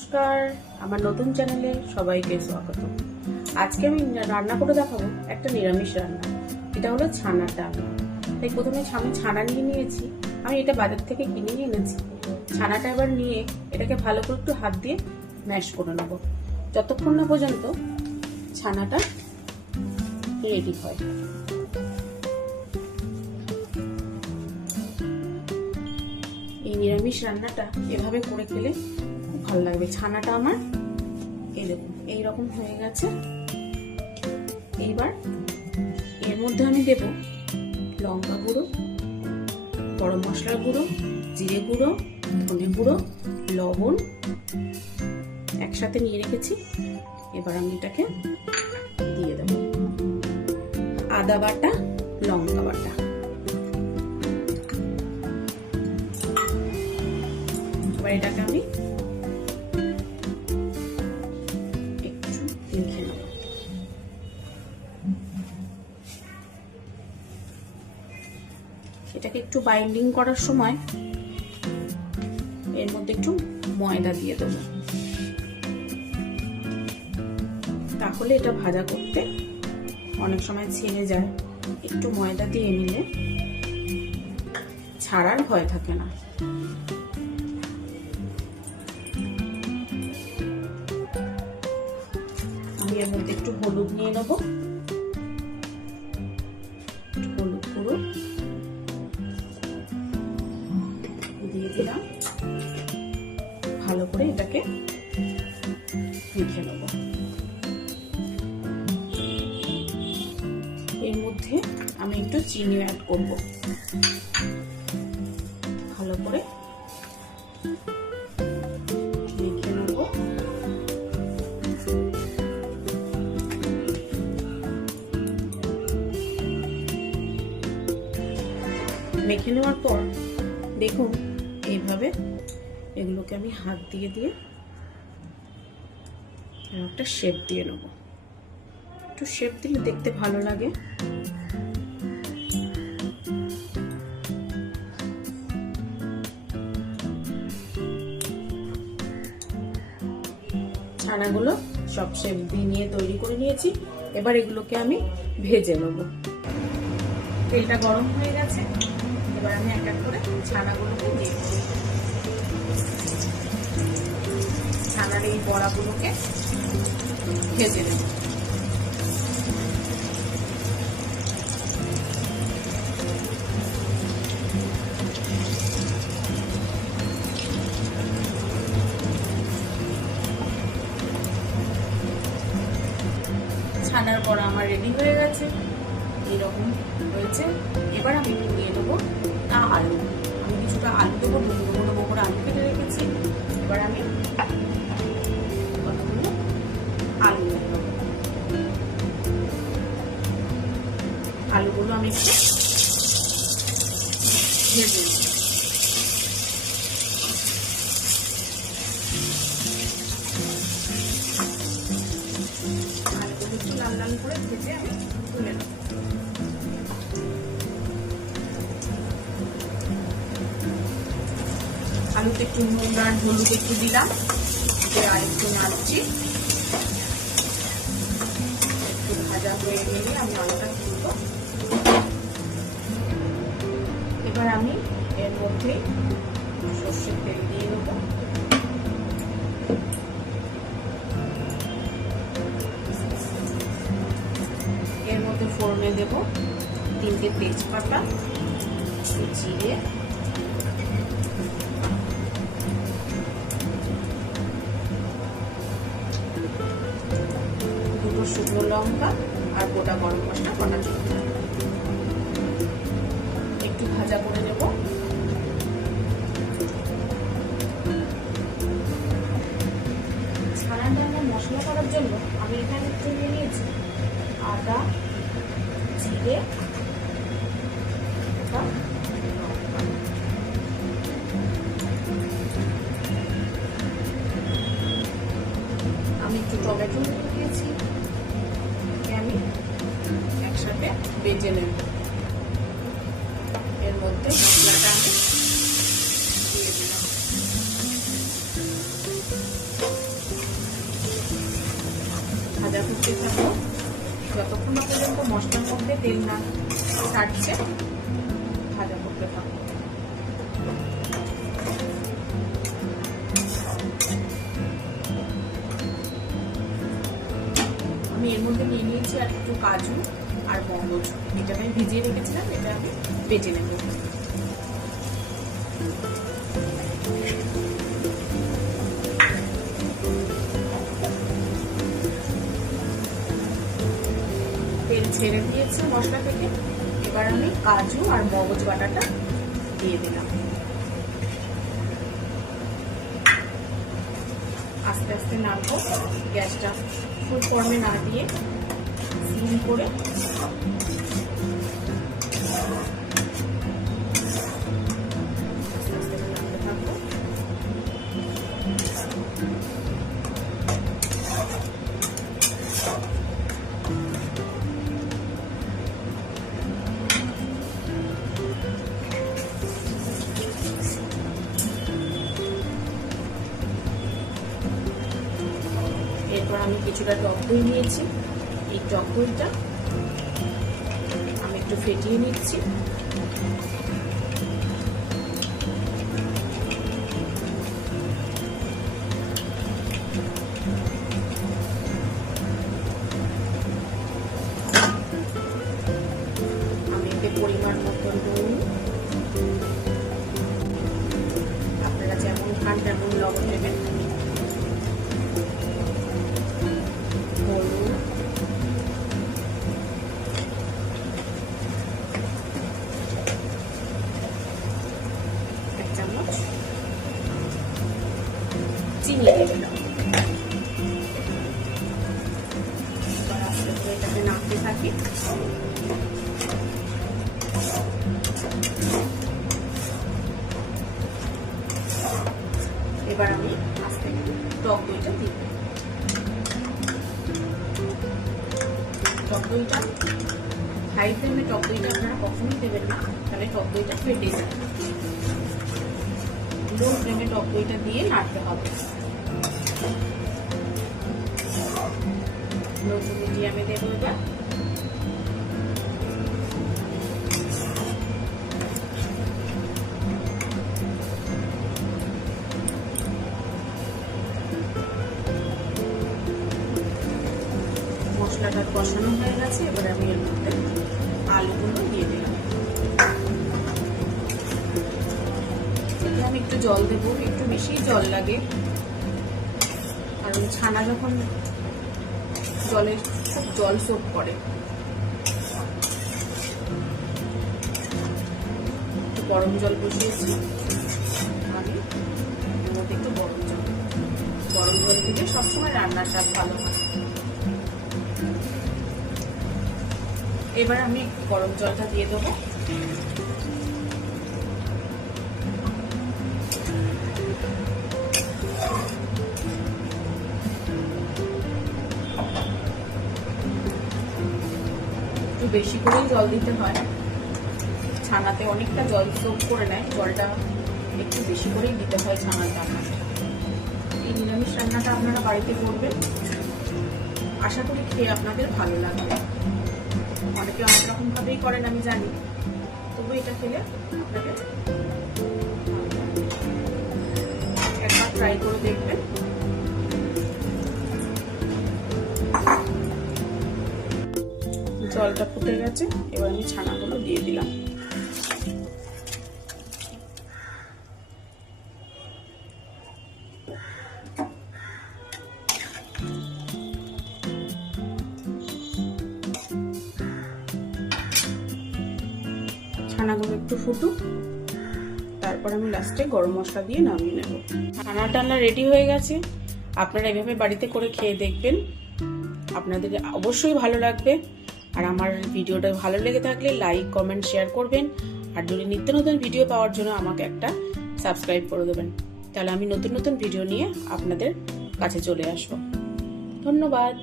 নমস্কার, আমার নতুন চ্যানেলে সবাইকে স্বাগত। আজকে আমি রান্না করে দেখাবো একটা নিরামিষ রান্না। এটা হলো ছানার ডালনা। তাই প্রথমে আমি ছানা নিয়ে নিয়েছি। আমি এটা বাজার থেকে কিনে নিয়ে এনেছি। ছানাটা এবার নিয়ে এটাকে ভালো করে একটু হাত দিয়ে ম্যাশ করে নেবো, যতক্ষণ না পর্যন্ত ছানাটা রেডি হয়। এই নিরামিষ রান্নাটা এভাবে করে খেলে খুব ভালো লাগবে। ছানাটা আমার এই দেখুন এইরকম হয়ে গেছে। এইবার এর মধ্যে আমি দেব লঙ্কা গুঁড়ো, গরম মশলার গুঁড়ো, জিরে গুঁড়ো, ধনে গুঁড়ো, লবণ একসাথে নিয়ে রেখেছি। এবার আমি এটাকে দিয়ে দেব আদা বাটা, লঙ্কা বাটা। এবার এটাকে আমি একটু মেখে নেব। এটাকে একটু বাইন্ডিং করার সময় এর মধ্যে একটু ময়দা দিয়ে দেব, তাহলে এটা ভাজা করতে অনেক সময় ছেড়ে যায়। একটু ময়দা দিয়ে নিলে ছাড়ার ভয় থাকে না। আমি এর মধ্যে একটু হলুদ নিয়ে নেব, হলুদ গুঁড়ো দিয়ে দিলাম। ভালো করে এটাকে মেখে নেব। এর মধ্যে আমি একটু চিনি অ্যাড করব। ভালো করে মেখে নেব। মেখে নেওয়ার পর দেখুন এইভাবে এগুলোকে আমি হাত দিয়ে দিয়ে একটা শেপ দিয়ে নেব। একটু শেপ দিলে দেখতে ভালো লাগে। ছানাগুলো সব শেপ দিয়ে নিয়ে তৈরি করে নিয়েছি। এবার এগুলোকে আমি ভেজে নেব। তেলটা গরম হয়ে গেছে। এবার আমি এক এক করে ছানাগুলোকে দিয়ে দেব। ছানার এই বড়াগুলোকে ভেজে নেব। ছানার বড়া আমার রেডি হয়ে গেছে, এরকম হয়েছে। এবার আমি নিয়ে নেবো আলু। আমি কিছুটা আলু দেবো, ডুবো ডুবো করে আলু কেটে রেখেছি। এবার আমি কতগুলো আলু নেব। আলুগুলো আমি একটু ভেজে নেব। আলুগুলো একটু লাল লাল করে ভেজে আমি তুলে নেব। আলুতে একটু নুন আর হলুদ একটু দিলাম, আর একটু নাড়ছি। একটু ভাজা হয়ে গেলে আমি আলুটা তুলব। এবার আমি এর মধ্যে সর্ষের তেল দিয়ে দেব। এর মধ্যে ফোড়নে দেব 3টে তেজপাতা, জিরে, শুকনো লঙ্কা আর গোটা গরম মশলা কটা ছিল। একটু ভাজা করে নেব। ছানার ডালনা মশলা করার জন্য আমি এখানে একটু নিয়ে নিয়েছি আদা, জিরে, আমি একটু টমেটো দিয়েছি। আমি একসাথে বেজে নেব। এর মধ্যে মশলাটা আমি দিয়ে দিলাম। ভাজা করতে থাকবো যতক্ষণ না পর্যন্ত মশলার মধ্যে তেল না ছাড়ছে, ভাজা করতে থাকবো। আমি এর মধ্যে নিয়ে নিয়েছি আর একটু কাজু আর মগজ, এটা আমি ভিজিয়ে রেখেছিলাম, এটা আমি বেটে নেব। তেল ছেড়ে দিয়েছে মশলা থেকে, এবার আমি কাজু আর মগজ বাটাটা দিয়ে দিলাম। আস্তে আস্তে নাড়বো, গ্যাসটা ফুল ফর্মে না দিয়ে সিম করে আস্তে আস্তে নাড়তে থাকবো। এরপর আমি কিছুটা টক দই নিয়েছি, এই টক দইটা আমি একটু ফেটিয়ে নিচ্ছি। আমি এতে পরিমাণ মতো নুন, আপনারা যেমন খান তেমন লবণ দেবেন, চিনি দিয়ে দিলাম। এবার আস্তে করে এটাকে নাড়তে থাকি। এবার আমি আস্তে করে টক দইটা দিই। টক দইটা হাই ফ্লেমে টক দইটা আপনারা কখনোই দেবেন না, তাহলে টক দইটা ফেটে যায়। লো ফ্লেমে টক দইটা দিয়ে নাড়তে হবে। লো টু মিডিয়ামে দেবো এটা। মশলাটা কষানো হয়ে গেছে, এবার আমি এর মধ্যে আলুগুলো দিয়ে দিলাম। এতে আমি একটু জল দেবো, একটু বেশি জল লাগে, কারণ ছানা যখন জলে খুব জল সোপ করে। গরম জল বসিয়েছি আমি, এর মধ্যে একটু গরম জল দিলে সবসময় রান্নার স্বাদ ভালো হয়। এবার আমি গরম জলটা দিয়ে দেবো। একটু বেশি করেই জল দিতে হয়, ছানাতে অনেকটা জল সোক করে নেয়, জলটা একটু বেশি করেই দিতে হয় ছানার রান্না। এই নিরামিষ রান্নাটা আপনারা বাড়িতে করবেন, আশা করি খেয়ে আপনাদের ভালো লাগবে। অনেকে অনেক রকম ভাবেই করেন আমি জানি, তবু এটা খেলে আপনাদের একবার ট্রাই করে দেখবেন। জলটা ফুটে গেছে, এবার আমি ছানাগুলো দিয়ে দিলাম। ছানাগুলো একটু ফুটুক, তারপর আমি লাস্টে গরম মশলা দিয়ে নামিয়ে নেব। ছানা টানা রেডি হয়ে গেছে, আপনারা এভাবে বাড়িতে করে খেয়ে দেখবেন, আপনাদের অবশ্যই ভালো লাগবে। আর আমার ভিডিওটা ভালো লেগে থাকলে লাইক, কমেন্ট, শেয়ার করবেন। আর যদি নিত্য নতুন ভিডিও পাওয়ার জন্য আমাকে একটা সাবস্ক্রাইব করে দেবেন, তাহলে আমি নতুন নতুন ভিডিও নিয়ে আপনাদের কাছে চলে আসবো। ধন্যবাদ।